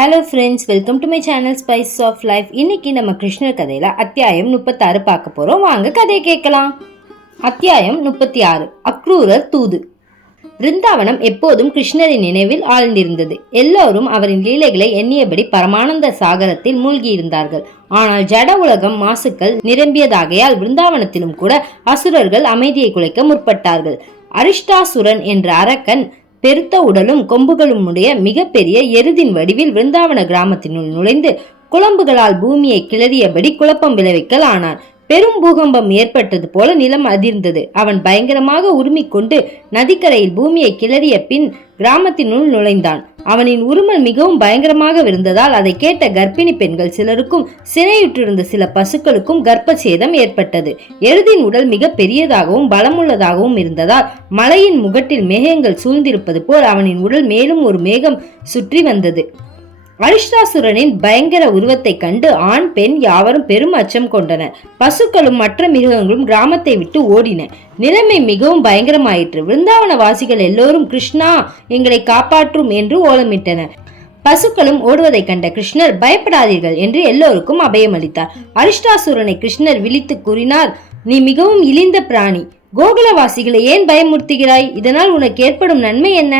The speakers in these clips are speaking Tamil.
Hello friends welcome to my channel spice of life இன்னைக்கு நம்ம கிருஷ்ணர் கதையில அத்தியாயம் முப்பத்தாறு பார்க்க போறோம். வாங்க கதையை கேட்கலாம். அத்தியாயம் முப்பத்தி ஆறு அக்ரூரர் தூது. பிருந்தாவனம் எப்போதும் கிருஷ்ணரின் நினைவில் ஆழ்ந்திருந்தது. எல்லோரும் அவரின் லீலைகளை எண்ணியபடி பரமானந்த சாகரத்தில் மூழ்கியிருந்தார்கள். ஆனால் ஜட உலகம் மாசுக்கள் நிரம்பியதாகையால் பிருந்தாவனத்திலும் கூட அசுரர்கள் அமைதியை குலைக்க முற்பட்டார்கள். அரிஷ்டாசுரன் என்ற அரக்கன் பெருத்த உடலும் கொம்புகளும் உடைய மிகப்பெரிய எருதின் வடிவில் விருந்தாவன கிராமத்தினுள் நுழைந்து குழம்புகளால் பூமியை கிளறியபடி குழப்பம் விளைவிக்கல் ஆனான் பெரும் பூகம்பம் ஏற்பட்டது போல நிலம் அதிர்ந்தது. அவன் பயங்கரமாக உருமிக்கொண்டு நதிக்கரையில் பூமியை கிளறிய பின் கிராமத்தினுள் நுழைந்தான். அவனின் உருமல் மிகவும் பயங்கரமாக இருந்ததால் அதை கேட்ட கர்ப்பிணி பெண்கள் சிலருக்கும் சிறையுற்றிருந்த சில பசுக்களுக்கும் கர்ப்ப சேதம் ஏற்பட்டது. எருதின் உடல் மிக பெரியதாகவும் பலமுள்ளதாகவும் இருந்ததால் மலையின் முகட்டில் மேகங்கள் சூழ்ந்திருப்பது போல் அவனின் உடல் மேலும் ஒரு மேகம் சுற்றி வந்தது. அரிஷ்டாசுரனின் பயங்கர உருவத்தை கண்டு ஆண் பெண் யாவரும் பெரும் அச்சம் கொண்டனர் பசுக்களும் மற்ற மிருகங்களும் கிராமத்தை விட்டு ஓடின. நிலைமை மிகவும் பயங்கரமாயிற்று. விருந்தாவன வாசிகள் எல்லோரும் கிருஷ்ணா எங்களை காப்பாற்றும் என்று ஓலமிட்டனர் பசுக்களும் ஓடுவதை கண்ட கிருஷ்ணர் பயப்படாதீர்கள் என்று எல்லோருக்கும் அபயமளித்தார். அரிஷ்டாசுரனை கிருஷ்ணர் விழித்து கூறினார் நீ மிகவும் இழிந்த பிராணி. கோகுலவாசிகளை ஏன் பயமுறுத்துகிறாய்? இதனால் உனக்கு ஏற்படும் நன்மை என்ன?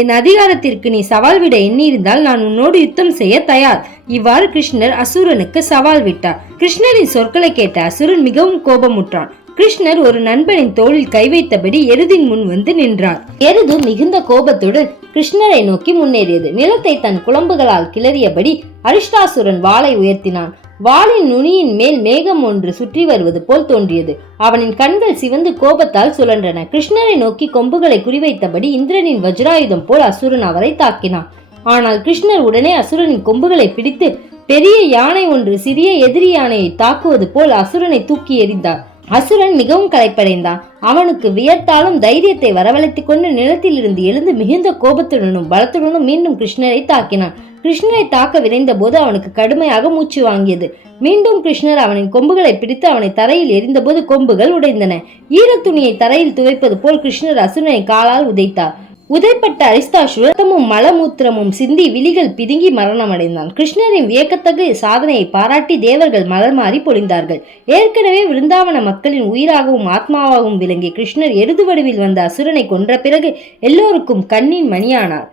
என் அதிகாரத்திற்கு நீ சவால் விட எண்ணியிருந்தால் நான் உன்னோடு யுத்தம் செய்ய தயார். இவ்வாறு கிருஷ்ணர் அசுரனுக்கு சவால் விட்டார். கிருஷ்ணரின் சொற்களை கேட்ட அசுரன் மிகவும் கோபமுற்றான். கிருஷ்ணர் ஒரு நண்பனின் தோளில் கை வைத்தபடி எருதின் முன் வந்து நின்றார். எருது மிகுந்த கோபத்துடன் கிருஷ்ணரை நோக்கி முன்னேறியது. நிலத்தை தன் குழம்புகளால் கிளறியபடி அரிஷ்டாசுரன் வாளை உயர்த்தினான். வாளின் நுனியின் மேல் மேகம் ஒன்று சுற்றி வருவது போல் தோன்றியது. அவனின் கண்கள் சிவந்து கோபத்தால் சுழன்றன. கிருஷ்ணரை நோக்கி கொம்புகளை குறிவைத்தபடி இந்திரனின் வஜ்ராயுதம் போல் அசுரன் அவரை தாக்கினான். ஆனால் கிருஷ்ணர் உடனே அசுரனின் கொம்புகளை பிடித்து பெரிய யானை ஒன்று சிறிய எதிரி யானையை தாக்குவது போல் அசுரனை தூக்கி எறிந்தார். அசுரன் மிகவும் களைப்படைந்தான். அவனுக்கு வியர்த்தாலும் தைரியத்தை வரவழைத்துக் கொண்டு நிலத்திலிருந்து எழுந்து மிகுந்த கோபத்துடனும் பலத்துடனும் மீண்டும் கிருஷ்ணரை தாக்கினான். கிருஷ்ணரை தாக்க விரைந்த போது அவனுக்கு கடுமையாக மூச்சு வாங்கியது. மீண்டும் கிருஷ்ணர் அவனின் கொம்புகளை பிடித்து அவனை தரையில் எரிந்தபோது கொம்புகள் உடைந்தன. ஈரத்துணியை தரையில் துவைப்பது போல் கிருஷ்ணர் அசுரனை காலால் உதைத்தார். உதைப்பட்ட அரிஸ்தாசுரன் ரத்தமும் மலமூத்திரமும் சிந்தி விழிகள் பிதுங்கி மரணமடைந்தான். கிருஷ்ணரின் வியக்கத்தகு சாதனையை பாராட்டி தேவர்கள் மலர் மாறி பொழிந்தார்கள். ஏற்கனவே விருந்தாவன மக்களின் உயிராகவும் ஆத்மாவாகவும் விளங்கிய கிருஷ்ணர் எருது வடிவில் வந்த அசுரனை கொன்ற பிறகு எல்லோருக்கும் கண்ணின் மணியானார்.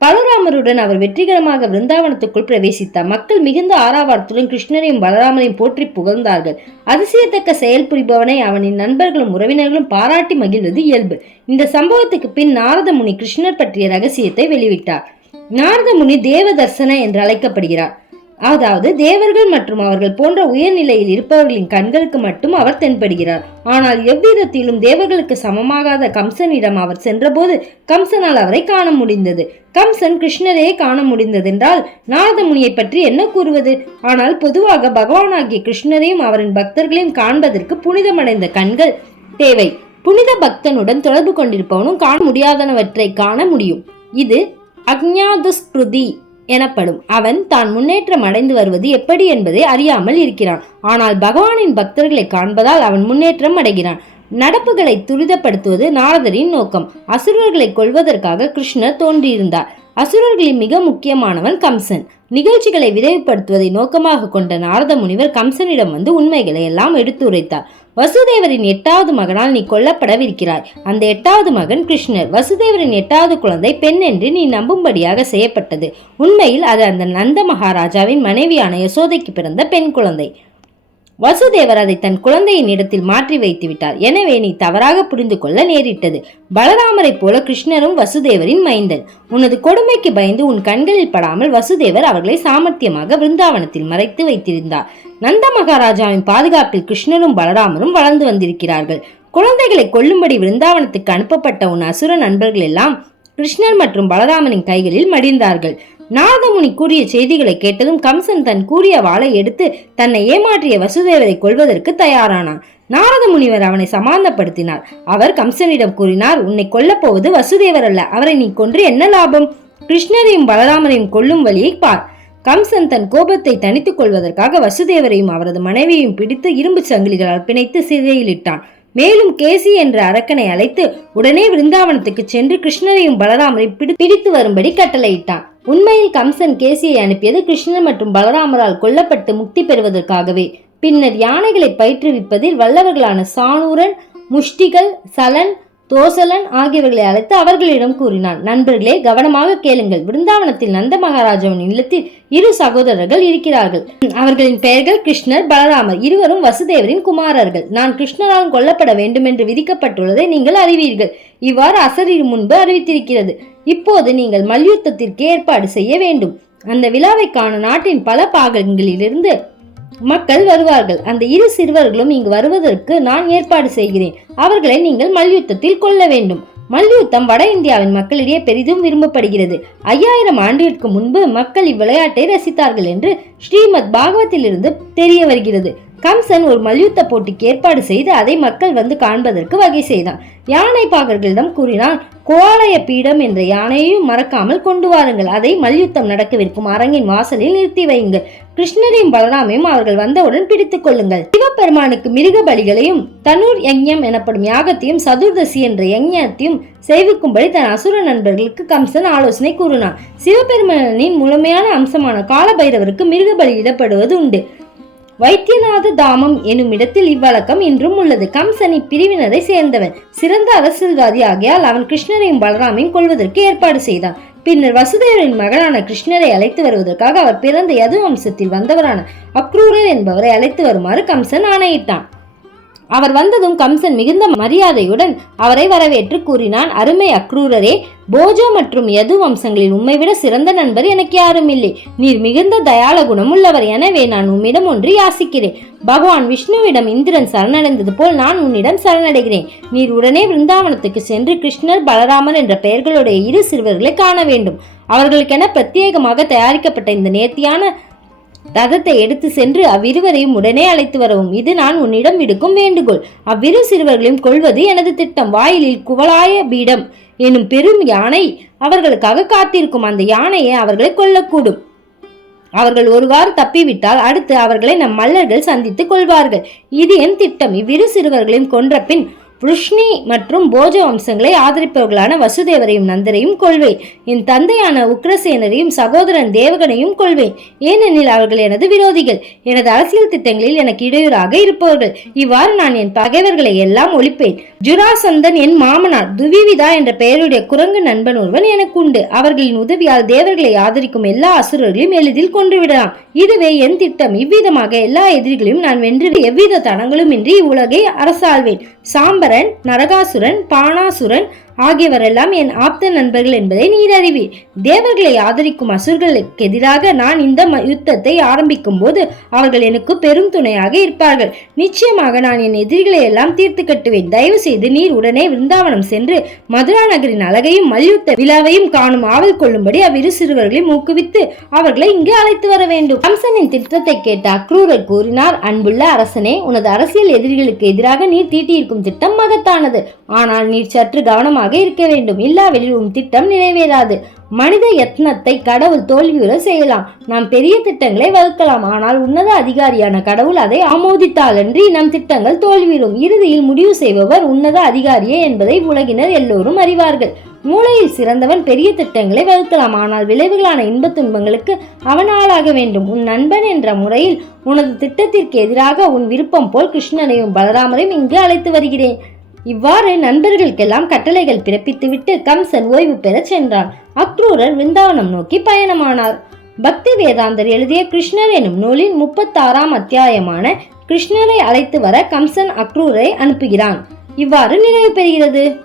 பலராமருடன் அவர் வெற்றிகரமாக விருந்தாவனத்துக்குள் பிரவேசித்தார். மக்கள் மிகுந்த ஆறாவாரத்துடன் கிருஷ்ணரையும் பலராமரையும் போற்றி புகழ்ந்தார்கள். அதிசயத்தக்க செயல் புரிபவனை அவனின் நண்பர்களும் உறவினர்களும் பாராட்டி மகிழ்வது இயல்பு. இந்த சம்பவத்துக்கு பின் நாரத முனி கிருஷ்ணர் பற்றிய ரகசியத்தை வெளிவிட்டார் நாரத முனி தேவதர்சன என்று அழைக்கப்படுகிறார். அதாவது தேவர்கள் மற்றும் அவர்கள் போன்ற உயர்நிலையில் இருப்பவர்களின் கண்களுக்கு மட்டும் அவர் தென்படுகிறார். ஆனால் எவ்விதத்திலும் தேவர்களுக்கு சமமாகாத கம்சனிடம் அவர் சென்றபோது கம்சனால் அவரை காண முடிந்தது. கம்சன் கிருஷ்ணரையே காண முடிந்ததென்றால் நாரதமுனியை பற்றி என்ன கூறுவது? ஆனால் பொதுவாக பகவானாகிய கிருஷ்ணரையும் அவரின் பக்தர்களையும் காண்பதற்கு புனிதமடைந்த கண்கள் தேவை. புனித பக்தனுடன் தொடர்பு கொண்டிருப்பவனும் காண முடியாதனவற்றை காண முடியும். இது அக்ஞாதுஸ்கிருதி எனப்படும். அவன் தான் முன்னேற்றம் அடைந்து வருவது எப்படி என்பதை அறியாமல் இருக்கிறான். ஆனால் பகவானின் பக்தர்களை காண்பதால் அவன் முன்னேற்றம் அடைகிறான். நடப்புகளை துரிதப்படுத்துவது நாரதரின் நோக்கம். அசுரர்களை கொள்வதற்காக கிருஷ்ணர் தோன்றியிருந்தார். அசுரர்களில் மிக முக்கியமானவன் கம்சன். நிகழ்ச்சிகளை விரைவுபடுத்துவதை நோக்கமாக கொண்ட நாரத முனிவர் கம்சனிடம் வந்து உண்மைகளை எல்லாம் எடுத்துரைத்தார். வசுதேவரின் எட்டாவது மகனால் நீ கொல்லப்படவிருக்கிறாய். அந்த எட்டாவது மகன் கிருஷ்ணர். வசுதேவரின் எட்டாவது குழந்தை பெண் என்று நீ நம்பும்படியாக செய்யப்பட்டது. உண்மையில் அது அந்த நந்த மகாராஜாவின் மனைவியான யசோதைக்கு பிறந்த பெண் குழந்தை. வசுதேவர் அதை தன் குழந்தையின் இடத்தில் மாற்றி வைத்து விட்டார். எனவே நீ தவறாக புரிந்து கொள்ள நேரிட்டது. பலராமரைப் போல கிருஷ்ணரும் வசுதேவரின் மைந்தன். உனது கொடுமைக்கு பயந்து உன் கண்களில் படாமல் வசுதேவர் அவர்களை சாமர்த்தியமாக விருந்தாவனத்தில் மறைத்து வைத்திருந்தார். நந்த மகாராஜாவின் பாதுகாப்பில் கிருஷ்ணரும் பலராமரும் வளர்ந்து வந்திருக்கிறார்கள். குழந்தைகளை கொல்லும்படி விருந்தாவனத்துக்கு அனுப்பப்பட்ட உன் அசுர நண்பர்கள் எல்லாம் கிருஷ்ணர் மற்றும் பலராமனின் கைகளில் மடிந்தார்கள். நாரதமுனி கூறிய செய்திகளை கேட்டதும் கம்சன் தன் கூறிய வாளை எடுத்து தன்னை ஏமாற்றிய வசுதேவரை கொள்வதற்கு தயாரானான். நாரத முனிவர் அவனை சமாதானப்படுத்தினார் அவர் கம்சனிடம் கூறினார் உன்னை கொல்லப் போவது வசுதேவர் அல்ல. அவரை நீ கொன்று என்ன லாபம்? கிருஷ்ணரையும் பலராமரையும் கொல்லும் வழியை பார். கம்சன் தன் கோபத்தை தணித்துக் கொள்வதற்காக வசுதேவரையும் அவரது மனைவியையும் பிடித்து இரும்பு சங்கிலிகளால் பிணைத்து சிறையிலிட்டான். மேலும் கேசி என்ற அரக்கனை அழைத்து உடனே விருந்தாவனத்துக்கு சென்று கிருஷ்ணரையும் பலராமரையும் பிடி- பிடித்து வரும்படி கட்டளையிட்டான். உண்மையில் கம்சன் கேசியை அனுப்பியது கிருஷ்ணர் மற்றும் பலராமரால் கொல்லப்பட்டு முக்தி பெறுவதற்காகவே. பின்னர் யானைகளை பயிற்றுவிப்பதில் வல்லவர்களான சானூரன் முஷ்டிகள் சலன் தோசலன் ஆகியவர்களை அழைத்து அவர்களிடம் கூறினான். நண்பர்களே கவனமாக கேளுங்கள். விருந்தாவனத்தில் நந்த மகாராஜாவின் இல்லத்தில் இரு சகோதரர்கள் இருக்கிறார்கள். அவர்களின் பெயர்கள் கிருஷ்ணர் பலராமர். இருவரும் வசுதேவரின் குமாரர்கள். நான் கிருஷ்ணரால் கொல்லப்பட வேண்டும் என்று விதிக்கப்பட்டுள்ளதை நீங்கள் அறிவீர்கள். இவ்வாறு அசரீர் முன்பு அறிவித்திருக்கிறது. இப்போது நீங்கள் மல்யுத்தத்திற்கு ஏற்பாடு செய்ய வேண்டும். அந்த விழாவை காண நாட்டின் பல பாகங்களிலிருந்து மக்கள் வருவார்கள். அந்த இரு சிறுவர்களும் இங்கு வருவதற்கு நான் ஏற்பாடு செய்கிறேன். அவர்களை நீங்கள் மல்யுத்தத்தில் கொள்ள வேண்டும். மல்யுத்தம் வட இந்தியாவின் மக்களிடையே பெரிதும் விரும்பப்படுகிறது. ஐயாயிரம் ஆண்டிற்கு முன்பு மக்கள் இவ்விளையாட்டை ரசித்தார்கள் என்று ஸ்ரீமத் பாகவத்திலிருந்து தெரிய வருகிறது. கம்சன் ஒரு மல்யுத்த போட்டிக்கு ஏற்பாடு செய்து அதை மக்கள் வந்து காண்பதற்கு வகை செய்தான். யானை பாகர்களிடம் கூறினான் கோலய பீடம் என்ற யானையையும் மறக்காமல் கொண்டு வாருங்கள். அதை மல்யுத்தம் நடக்கவிருக்கும் அரங்கின் வாசலில் நிறுத்தி வையுங்கள். கிருஷ்ணரையும் பலராமையும் அவர்கள் வந்தவுடன் பிடித்துக் கொள்ளுங்கள். சிவபெருமானுக்கு மிருக பலிகளையும் தனூர் யஞ்ஞம் எனப்படும் யாகத்தையும் சதுர்தசி என்ற யஞ்ஞத்தையும் செய்விக்கும்படி தன் அசுர நண்பர்களுக்கு கம்சன் ஆலோசனை கூறினான். சிவபெருமானின் முழுமையான அம்சமான காலபைரவருக்கு மிருக பலியிடப்படுவது உண்டு. வைத்தியநாத தாமம் எனும் இடத்தில் இவ்வழக்கம் இன்றும் உள்ளது. கம்சன் இப்பிரிவினரை சேர்ந்தவன். சிறந்த அரசியல்வாதி ஆகியால் அவன் கிருஷ்ணரையும் பலராமையும் கொள்வதற்கு ஏற்பாடு செய்தான். பின்னர் வசுதேவரின் மகனான கிருஷ்ணரை அழைத்து வருவதற்காக அவர் பிறந்த யது வம்சத்தில் வந்தவரான அக்ரூரர் என்பவரை அழைத்து வருமாறு கம்சன் ஆணையிட்டான். அவர் வந்ததும் கம்சன் மிகுந்த மரியாதையுடன் அவரை வரவேற்று கூறினான் அருமை அக்ரூரரே போஜோ மற்றும் யது வம்சங்களில் உம்மை விட சிறந்த நண்பர் எனக்கு யாரும் இல்லை நீர் மிகுந்த தயால குணம் உள்ளவர் எனவே நான் உம்மிடம் ஒன்று யாசிக்கிறேன். பகவான் விஷ்ணுவிடம் இந்திரன் சரணடைந்தது போல் நான் உன்னிடம் சரணடைகிறேன். நீர் உடனே விருந்தாவனத்துக்கு சென்று கிருஷ்ணர் பலராமன் என்ற பெயர்களுடைய இரு சிறுவர்களை காண வேண்டும். அவர்களுக்கென பிரத்யேகமாக தயாரிக்கப்பட்ட இந்த நேர்த்தியான ரதத்தை எடுத்து சென்று அவ்விருவரையும் உடனே அழைத்து வரவும் இது நான் உன்னிடம் விடுக்கும் வேண்டுகோள். அவ்விரு சிறுவர்களையும் கொள்வது எனது திட்டம். வாயிலில் குவலாய பீடம் எனும் பெரும் யானை அவர்களுக்காக காத்திருக்கும். அந்த யானையை அவர்களை கொல்லக்கூடும். அவர்கள் ஒருவாறு தப்பிவிட்டால் அடுத்து அவர்களை நம் மல்லர்கள் சந்தித்துக் கொள்வார்கள். இது என் திட்டம். இவ்விரு சிறுவர்களையும் கொன்ற பின் புருஷ்ணி மற்றும் போஜ வம்சங்களை ஆதரிப்பவர்களான வசுதேவரையும் நந்தரையும் கொள்வேன். என் தந்தையான உக்ரசேனரையும் சகோதரன் தேவகனையும் கொள்வேன். ஏனெனில் அவர்கள் எனது விரோதிகள். எனது அரசியல் திட்டங்களில் எனக்கு இடையூறாக இருப்பவர்கள். இவ்வாறு நான் என் பகைவர்களை எல்லாம் ஒழிப்பேன். ஜுராசந்தன் என் மாமனார் துவிவிதா என்ற பெயருடைய குரங்கு நண்பன் ஒருவன் எனக்கு உண்டு. அவர்களின் உதவியால் தேவர்களை ஆதரிக்கும் எல்லா அசுரர்களையும் எளிதில் கொன்றுவிடலாம். இதுவே என் திட்டம். இவ்விதமாக எல்லா எதிரிகளையும் நான் வென்று எவ்வித தடங்களும் இன்றி இவ்வுலகை அரசாள்வேன். சாம்பரன் நரகாசுரன் பாணாசுரன் ஆகியவரெல்லாம் என் ஆப்த நண்பர்கள் என்பதை நீர் அறிவீர் தேவர்களை ஆதரிக்கும் அசுர்களுக்கு எதிராக நான் இந்த ம- யுத்தத்தை ஆரம்பிக்கும் போது அவர்கள் எனக்கு பெரும் துணையாக இருப்பார்கள். நிச்சயமாக நான் என் எதிரிகளை எல்லாம் தீர்த்து கட்டுவேன். தயவு செய்து நீர் உடனே விருந்தாவனம் சென்று மதுரா நகரின் அழகையும் மல்யுத்த விழாவையும் காணும் ஆவல் கொள்ளும்படி அவ்விரு சிறுவர்களை ஊக்குவித்து அவர்களை இங்கு அழைத்து வர வேண்டும். கம்சனின் திட்டத்தை கேட்ட அக்ரூரர் கூறினார் அன்புள்ள அரசனே உனது அரசியல் எதிரிகளுக்கு எதிராக நீர் தீட்டியிருக்கும் திட்டம் மகத்தானது. ஆனால் நீர் சற்று கவனமாக இருக்க வேண்டும். இல்லாவிடில் உன் திட்டம் நிறைவேறாது. மனித யத்னத்தை கடவுள் தோல்வியுற செய்யலாம். நாம் பெரிய திட்டங்களை வகுக்கலாம். ஆனால் உன்னத அதிகாரியான கடவுள் அதை ஆமோதித்தாலன்றி நம் திட்டங்கள் தோல்வியிடும். இறுதியில் முடிவு செய்பவர் உன்னத அதிகாரியே என்பதை உலகினர் எல்லோரும் அறிவார்கள். மூளையில் சிறந்தவன் பெரிய திட்டங்களை வகுக்கலாம். ஆனால் விளைவுகளான இன்பத் துன்பங்களுக்கு அவன் ஆளாக வேண்டும். உன் நண்பன் என்ற முறையில் உனது திட்டத்திற்கு எதிராக உன் விருப்பம் போல் கிருஷ்ணனையும் பலராமரையும் இங்கு அழைத்து வருகிறேன். இவ்வாறு நண்பர்களுக்கெல்லாம் கட்டளைகள் பிறப்பித்துவிட்டு கம்சன் ஓய்வு பெறச் சென்றான். அக்ரூரர் விருந்தாவனம் நோக்கி பயணமானார். பக்தி வேதாந்தர் எழுதிய கிருஷ்ணர் எனும் நூலின் முப்பத்தாறாம் அத்தியாயமான கிருஷ்ணரை அழைத்து வர கம்சன் அக்ரூரை அனுப்புகிறான். இவ்வாறு நிறைவு பெறுகிறது.